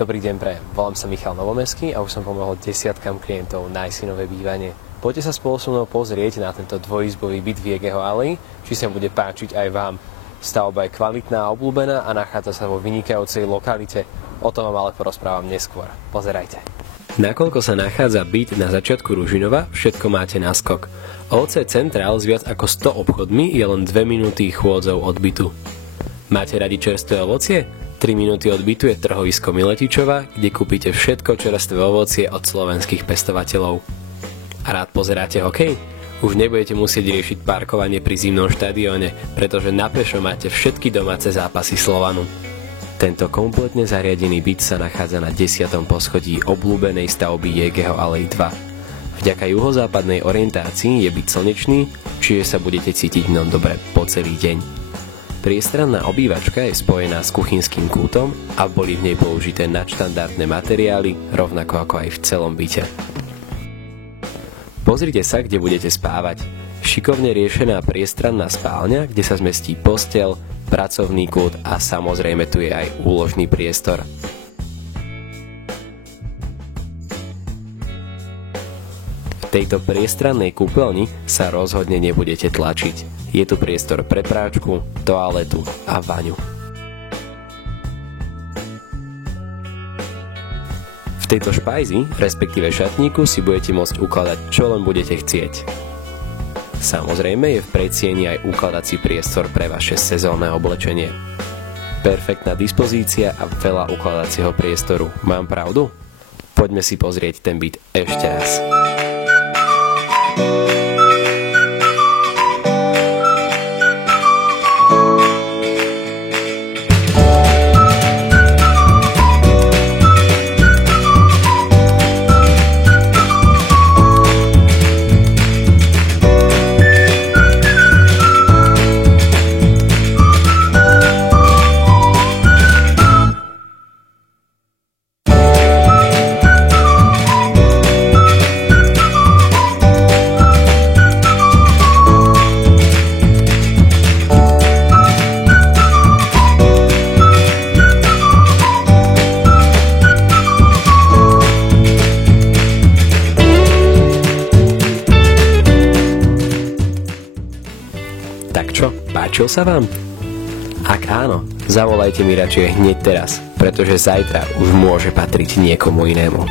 Dobrý deň prajem, volám sa Michal Novomeský a už som pomohol desiatkam klientov nájsť si nové bývanie. Poďte sa spolu so mnou pozrieť na tento dvojizbový byt v Jegeho aleji, či sa bude páčiť aj vám. Stavba je kvalitná a obľúbená a nachádza sa vo vynikajúcej lokalite. O tom vám ale porozprávam neskôr. Pozerajte. Nakoľko sa nachádza byt na začiatku Ružinova, všetko máte na skok. OC Centrál s viac ako 100 obchodmi je len 2 minúty chôdzou od bytu. Máte radi čerstvé ovocie? 3 minúty od bytu je trhovisko Miletičova, kde kúpite všetko čerstvé ovocie od slovenských pestovateľov. A rád pozeráte hokej? Už nebudete musieť riešiť parkovanie pri zimnom štadióne, pretože na pešo máte všetky domáce zápasy Slovanu. Tento kompletne zariadený byt sa nachádza na 10. poschodí obľúbenej stavby Jegeho alej 2. Vďaka juhozápadnej orientácii je byt slnečný, čiže sa budete cítiť v ňom dobre po celý deň. Priestranná obývačka je spojená s kuchynským kútom a boli v nej použité nadštandardné materiály, rovnako ako aj v celom byte. Pozrite sa, kde budete spávať. Šikovne riešená priestranná spálňa, kde sa zmestí posteľ, pracovný kút a samozrejme tu je aj úložný priestor. V tejto priestrannej kúpeľni sa rozhodne nebudete tlačiť. Je tu priestor pre práčku, toaletu a vaňu. V tejto špajzi, respektíve šatníku, si budete môcť ukladať čo len budete chcieť. Samozrejme je v predsieni aj ukladací priestor pre vaše sezónne oblečenie. Perfektná dispozícia a veľa ukladacieho priestoru. Mám pravdu? Poďme si pozrieť ten byt ešte raz. Tak čo, páčil sa vám? Ak áno, zavolajte mi radšej hneď teraz, pretože zajtra už môže patriť niekomu inému.